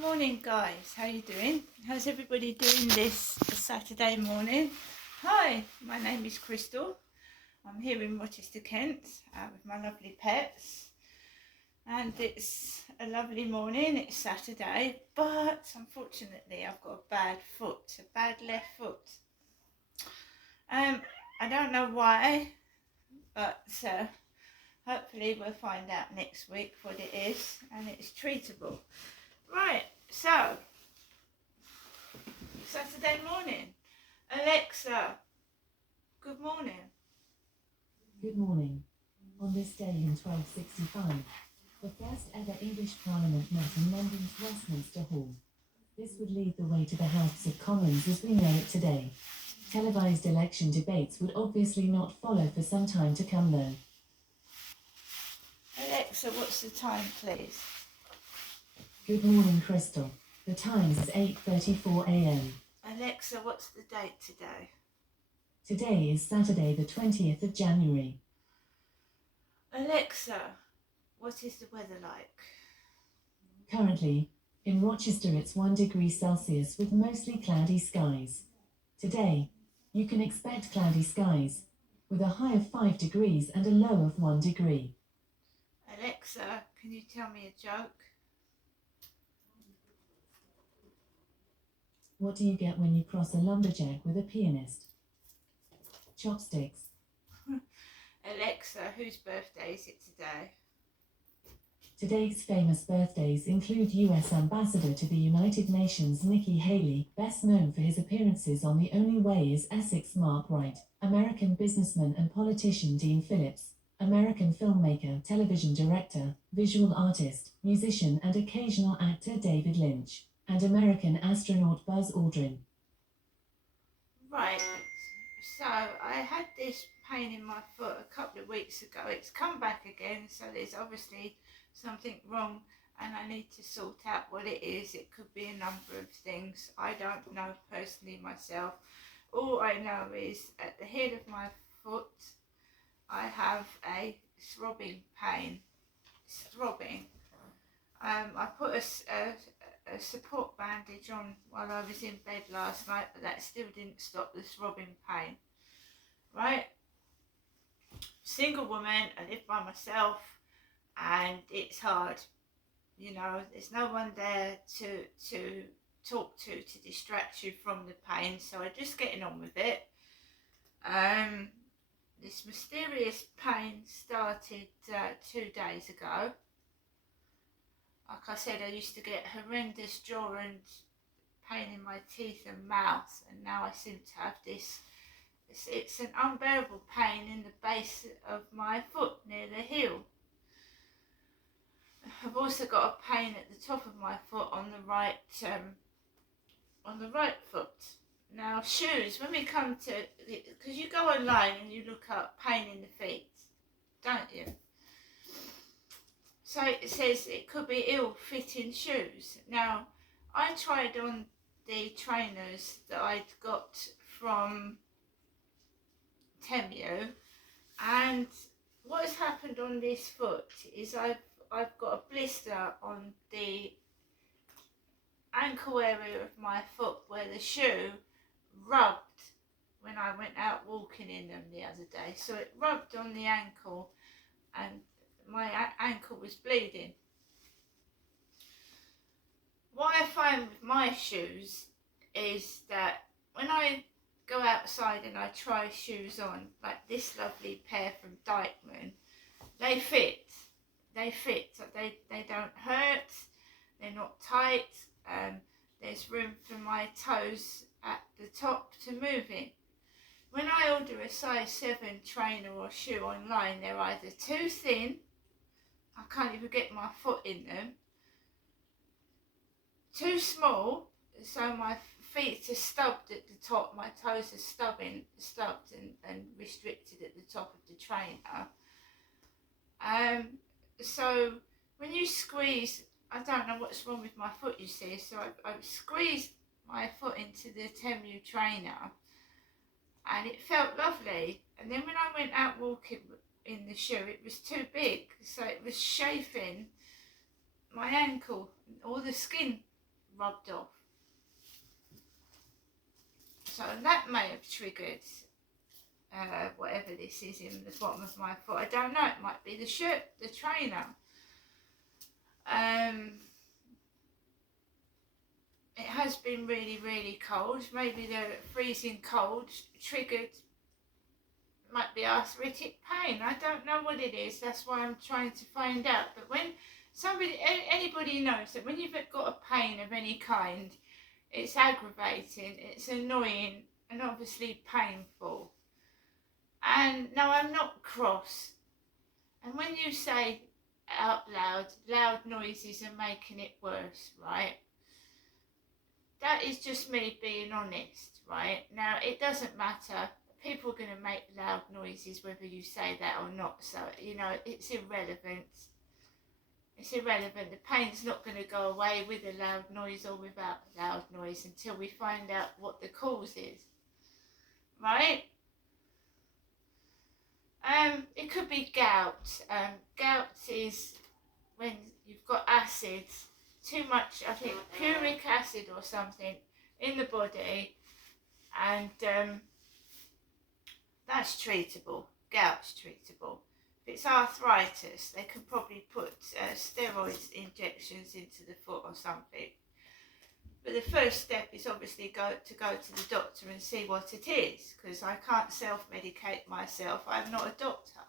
Morning guys, how you doing? How's everybody doing this Saturday morning? Hi, my name is Crystal. I'm here in Rochester, Kent with my lovely pets, and it's a lovely morning. It's Saturday, but unfortunately I've got a bad left foot. I don't know why, but hopefully we'll find out next week what it is, and it's treatable. Right, so Saturday morning. Alexa, good morning. Good morning. On this day in 1265, the first ever English Parliament met in London's Westminster Hall. This would lead the way to the House of Commons as we know it today. Televised election debates would obviously not follow for some time to come though. Alexa, what's the time, please? Good morning, Crystal. The time is 8:34 a.m. Alexa, what's the date today? Today is Saturday the 20th of January. Alexa, what is the weather like? Currently, in Rochester it's 1 degree Celsius with mostly cloudy skies. Today, you can expect cloudy skies, with a high of 5 degrees and a low of 1 degree. Alexa, can you tell me a joke? What do you get when you cross a lumberjack with a pianist? Chopsticks. Alexa, whose birthday is it today? Today's famous birthdays include US Ambassador to the United Nations Nikki Haley, best known for his appearances on The Only Way is Essex Mark Wright, American businessman and politician Dean Phillips, American filmmaker, television director, visual artist, musician and occasional actor David Lynch, and American astronaut Buzz Aldrin. Right, so I had this pain in my foot a couple of weeks ago. It's come back again, so there's obviously something wrong and I need to sort out what it is. It could be a number of things. I don't know personally myself. All I know is at the head of my foot I have a throbbing pain. Throbbing. I put a support bandage on while I was in bed last night, but that still didn't stop the throbbing pain. Right? Single woman, I live by myself, and it's hard. You know, there's no one there to talk to distract you from the pain, so I'm just getting on with it. This mysterious pain started 2 days ago. Like I said, I used to get horrendous jaw and pain in my teeth and mouth, and now I seem to have this. It's an unbearable pain in the base of my foot near the heel. I've also got a pain at the top of my foot on the right foot. Now shoes, when we come to, because you go online and you look up pain in the feet, don't you? So it says it could be ill-fitting shoes. Now, I tried on the trainers that I'd got from Temu, and what has happened on this foot is I've got a blister on the ankle area of my foot where the shoe rubbed when I went out walking in them the other day. So it rubbed on the ankle and my ankle was bleeding. What I find with my shoes is that when I go outside and I try shoes on, like this lovely pair from Dykeman, they fit. They don't hurt, they're not tight, there's room for my toes at the top to move in. When I order a size 7 trainer or shoe online, they're either too thin, I can't even get my foot in them, too small, so my feet are stubbed at the top, my toes are stubbed and restricted at the top of the trainer. So when you squeeze, I don't know what's wrong with my foot, you see, so I squeezed my foot into the Temu trainer and it felt lovely, and then when I went out walking in the shoe it was too big, so it was chafing my ankle, all the skin rubbed off. So that may have triggered whatever this is in the bottom of my foot. I don't know, it might be the shirt, the trainer. It has been really, really cold. Maybe the freezing cold triggered, might be arthritic pain. I don't know what it is. That's why I'm trying to find out. But when anybody knows that when you've got a pain of any kind, it's aggravating, it's annoying, and obviously painful. And no, I'm not cross. And when you say out loud noises are making it worse, right? That is just me being honest, right? Now, it doesn't matter. People are going to make loud noises whether you say that or not. So, you know, it's irrelevant. It's irrelevant. The pain's not going to go away with a loud noise or without a loud noise until we find out what the cause is, right? It could be gout. Gout is when you've got acids, too much, I think, puric acid or something in the body, and that's treatable. Gout's treatable. If it's arthritis, they can probably put steroid injections into the foot or something. But the first step is obviously go to the doctor and see what it is, because I can't self-medicate myself. I'm not a doctor.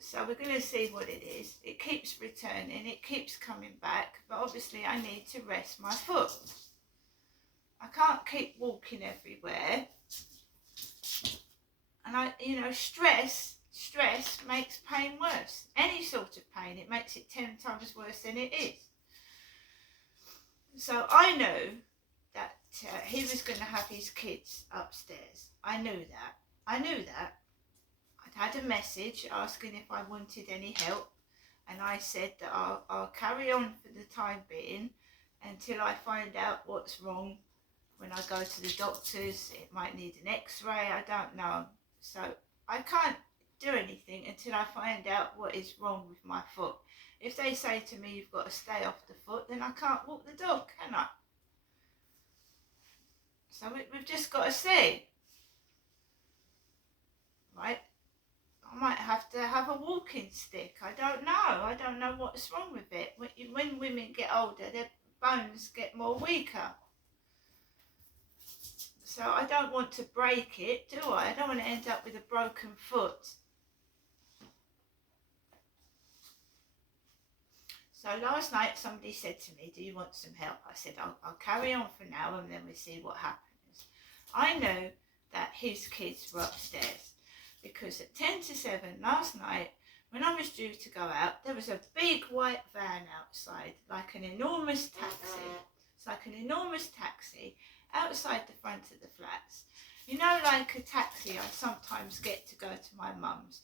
So we're going to see what it is. It keeps returning, it keeps coming back, but obviously I need to rest my foot. I can't keep walking everywhere. And stress makes pain worse. Any sort of pain, it makes it 10 times worse than it is. So I knew that he was going to have his kids upstairs. I knew that. I'd had a message asking if I wanted any help, and I said that I'll carry on for the time being until I find out what's wrong. When I go to the doctors, it might need an x-ray, I don't know. So I can't do anything until I find out what is wrong with my foot. If they say to me, you've got to stay off the foot, then I can't walk the dog, can I? So we've just got to see. Right? I might have to have a walking stick. I don't know. I don't know what's wrong with it. When women get older, their bones get more weaker. So I don't want to break it, do I? I don't want to end up with a broken foot. So last night somebody said to me, do you want some help? I said, I'll carry on for now and then we'll see what happens. I know that his kids were upstairs because at 10 to 7 last night, when I was due to go out, there was a big white van outside, like an enormous taxi. It's like an enormous taxi outside the front of the flats. You know, like a taxi I sometimes get to go to my mum's.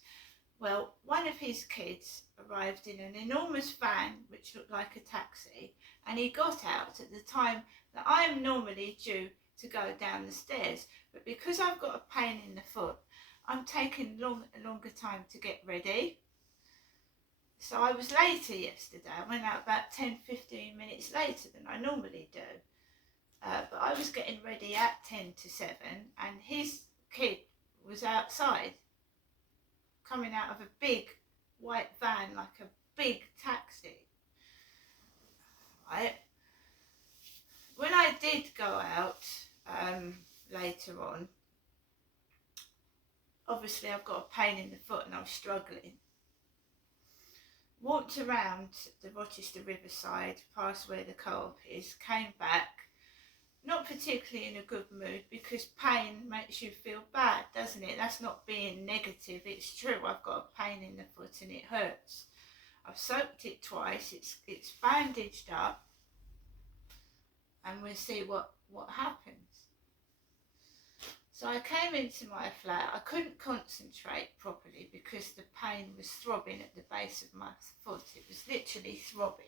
Well, one of his kids arrived in an enormous van which looked like a taxi, and he got out at the time that I am normally due to go down the stairs. But because I've got a pain in the foot, I'm taking a longer time to get ready. So I was later yesterday. I went out about 10-15 minutes later than I normally do. But I was getting ready at 10 to 7 and his kid was outside, coming out of a big white van, like a big taxi. Right? When I did go out later on, obviously I've got a pain in the foot and I'm struggling. Walked around the Rochester Riverside, past where the co-op is, came back, not particularly in a good mood because pain makes you feel bad, doesn't it? That's not being negative, it's true. I've got a pain in the foot and it hurts. I've soaked it twice, it's bandaged up, and we'll see what happens. So I came into my flat. I couldn't concentrate properly because the pain was throbbing at the base of my foot. It was literally throbbing.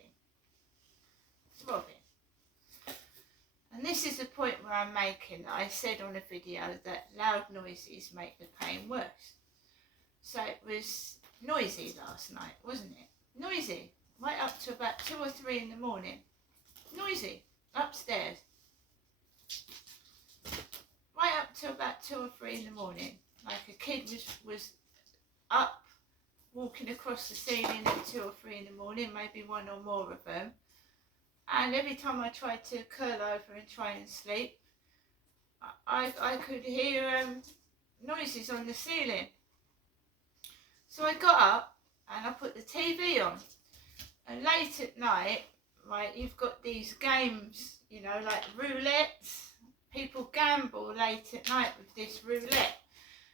And this is the point where I'm making that I said on a video that loud noises make the pain worse. So it was noisy last night, wasn't it? Noisy, right up to about 2 or 3 in the morning. Noisy. upstairs, right up till about 2 or 3 in the morning. Like a kid was up, walking across the ceiling at 2 or 3 in the morning, maybe one or more of them. And every time I tried to curl over and try and sleep, I could hear noises on the ceiling. So I got up and I put the TV on. And late at night, right, you've got these games, you know, like roulette. People gamble late at night with this roulette.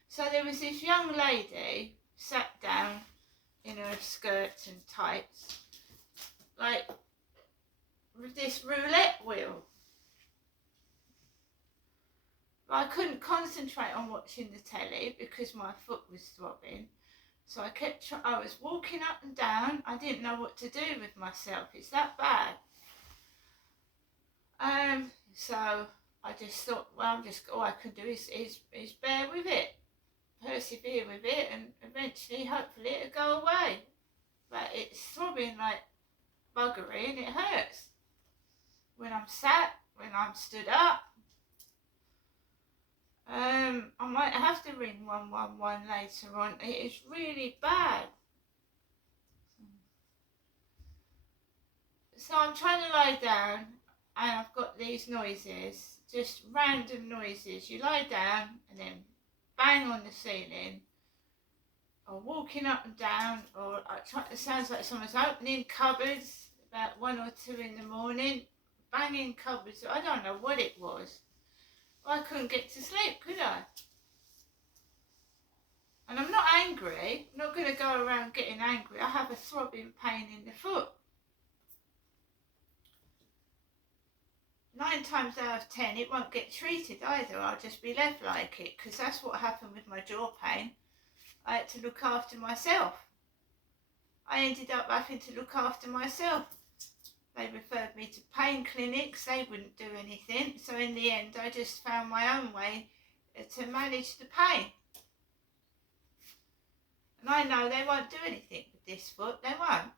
So there was this young lady sat down in her skirt and tights, like with this roulette wheel. But I couldn't concentrate on watching the telly because my foot was throbbing. So I was walking up and down. I didn't know what to do with myself. It's that bad. So I just thought, well, all I can do is bear with it, persevere with it, and eventually, hopefully, it'll go away. But it's throbbing like buggery, and it hurts. When I'm sat, when I'm stood up. I might have to ring 111 later on. It is really bad. So I'm trying to lie down and I've got these noises, just random noises. You lie down and then bang on the ceiling, or walking up and down, or it sounds like someone's opening cupboards about 1 or 2 in the morning, banging cupboards. I don't know what it was. I couldn't get to sleep, could I? And I'm not angry. I'm not going to go around getting angry. I have a throbbing pain in the foot. 9 times out of 10, it won't get treated either. I'll just be left like it, because that's what happened with my jaw pain. I had to look after myself. I ended up having to look after myself. They referred me to pain clinics. They wouldn't do anything. So in the end, I just found my own way to manage the pain. And I know they won't do anything with this foot. They won't.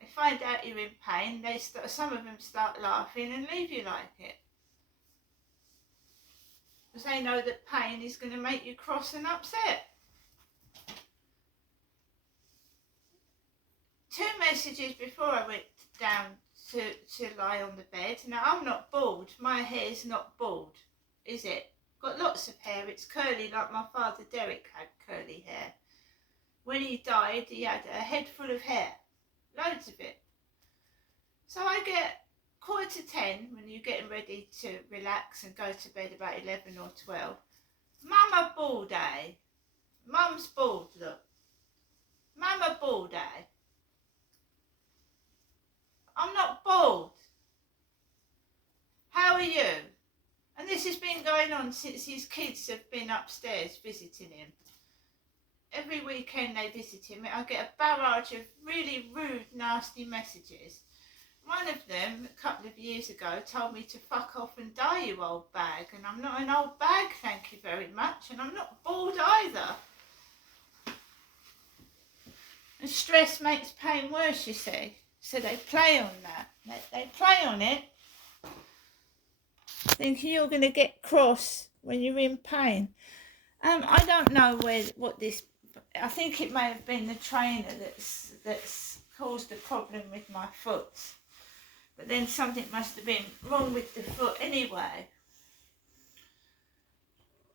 They find out you're in pain. Some of them start laughing and leave you like it. Because they know that pain is going to make you cross and upset. 2 messages before I went down to lie on the bed. Now, I'm not bald. My hair's not bald, is it? Got lots of hair. It's curly like my father Derek had curly hair. When he died, he had a head full of hair. Loads of it. So I get 9:45 when you're getting ready to relax and go to bed about 11 or 12. Mama bald, eh? Mum's bald, look. Mama bald, eh? I'm not bald. How are you? And this has been going on since his kids have been upstairs visiting him. Every weekend they visit him. I get a barrage of really rude, nasty messages. One of them, a couple of years ago, told me to fuck off and die, you old bag. And I'm not an old bag, thank you very much. And I'm not bald either. And stress makes pain worse, you see. So they play on that. They play on it, thinking you're going to get cross when you're in pain. I don't know what this. I think it may have been the trainer that's caused the problem with my foot. But then something must have been wrong with the foot anyway.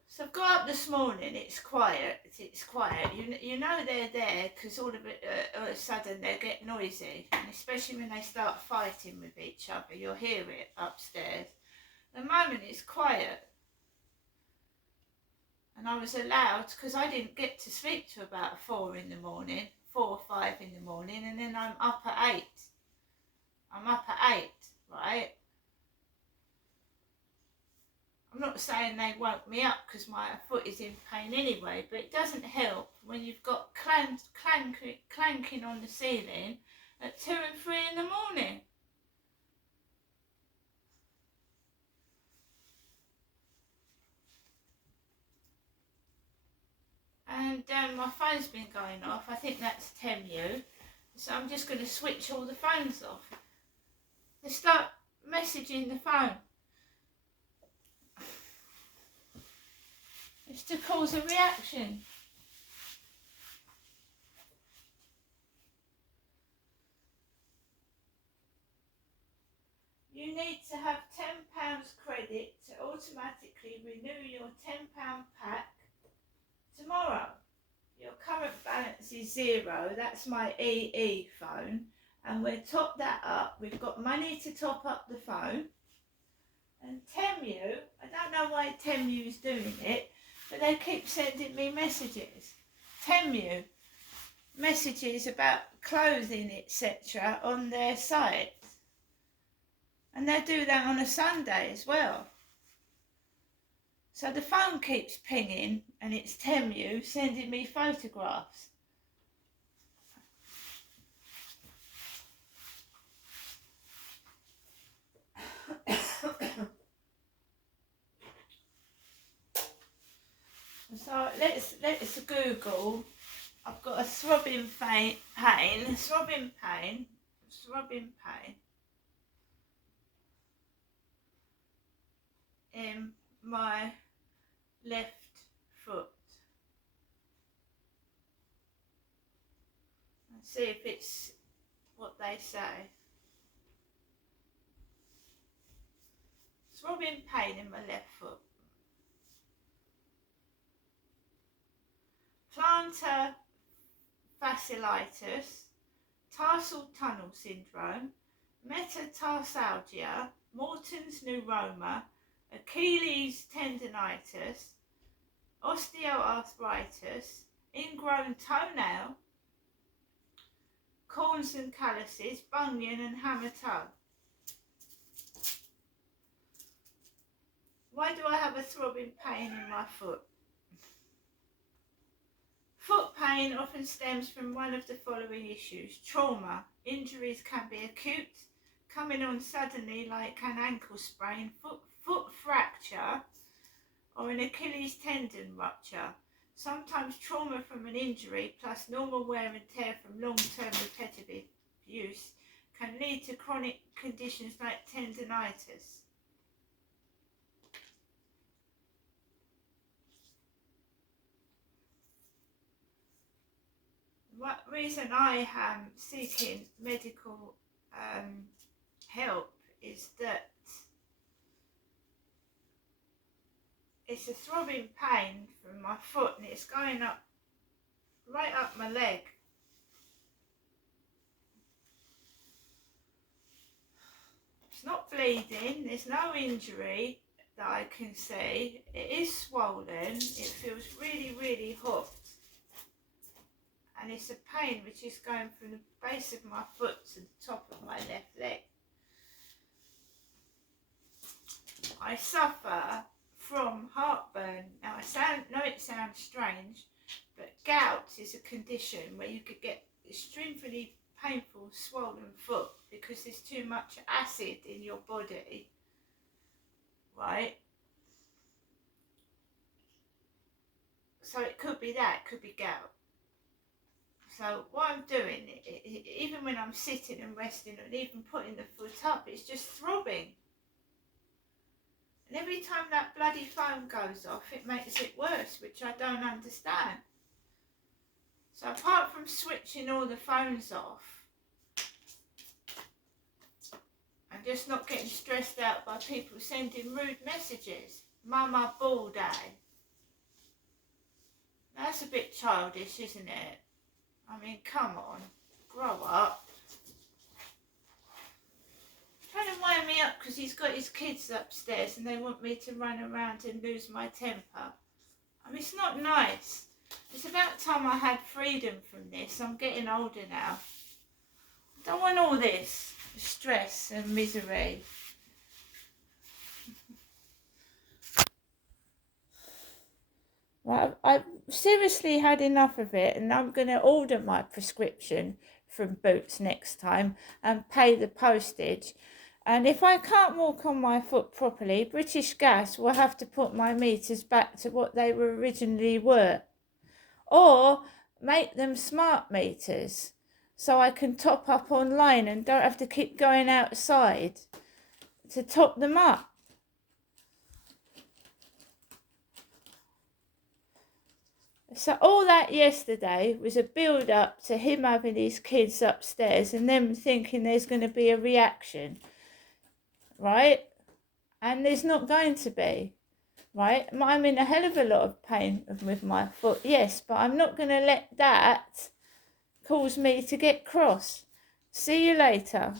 So I've got up this morning. It's quiet. It's quiet. You know they're there because all of a sudden they get noisy, and especially when they start fighting with each other, you'll hear it upstairs. At the moment it's quiet, and I was allowed, because I didn't get to sleep till about 4 in the morning, 4 or 5 in the morning, and then I'm up at 8. I'm up at 8, right? I'm not saying they woke me up because my foot is in pain anyway, but it doesn't help when you've got clanking on the ceiling at 2 and 3 in the morning. And my phone's been going off. I think that's Temu. So I'm just going to switch all the phones off. messaging the phone. It's to cause a reaction. You need to have £10 credit to automatically renew your £10 pack tomorrow. Your current balance is 0. That's my EE phone. And we'll top that up. We've got money to top up the phone. And Temu, I don't know why Temu is doing it, but they keep sending me messages. Temu, messages about clothing, etc. on their site. And they do that on a Sunday as well. So the phone keeps pinging, and it's Temu sending me photographs. So let's Google. I've got a throbbing pain in my left foot. And see if it's what they say. Throbbing pain in my left foot. Plantar fasciitis, tarsal tunnel syndrome, metatarsalgia, Morton's neuroma, Achilles tendonitis, osteoarthritis, ingrown toenail, corns and calluses, bunion and hammer toe. Why do I have a throbbing pain in my foot? Foot pain often stems from one of the following issues. Trauma. Injuries can be acute, coming on suddenly like an ankle sprain, foot fracture, or an Achilles tendon rupture. Sometimes trauma from an injury plus normal wear and tear from long-term repetitive use can lead to chronic conditions like tendonitis. What reason I am seeking medical help is that it's a throbbing pain from my foot, and it's going up, right up my leg. It's not bleeding, there's no injury that I can see. It is swollen, it feels really, really hot. And it's a pain which is going from the base of my foot to the top of my left leg. I suffer from heartburn. Now I know it sounds strange, but gout is a condition where you could get extremely painful swollen foot because there's too much acid in your body, right? So it could be that, it could be gout. So what I'm doing, even when I'm sitting and resting and even putting the foot up, it's just throbbing. And every time that bloody phone goes off, it makes it worse, which I don't understand. So apart from switching all the phones off, and just not getting stressed out by people sending rude messages, Mama Ball Day. That's a bit childish, isn't it? I mean, come on, grow up. Trying to wind me up because he's got his kids upstairs and they want me to run around and lose my temper. I mean, it's not nice. It's about time I had freedom from this. I'm getting older now. I don't want all this stress and misery. Right, I've seriously had enough of it, and I'm going to order my prescription from Boots next time and pay the postage. And if I can't walk on my foot properly, British Gas will have to put my meters back to what they were originally were. Or make them smart meters so I can top up online and don't have to keep going outside. to top them up. So all that yesterday was a build up to him having his kids upstairs and them thinking there's going to be a reaction, right? And there's not going to be, right? I'm in a hell of a lot of pain with my foot, yes, but I'm not going to let that cause me to get cross. See you later.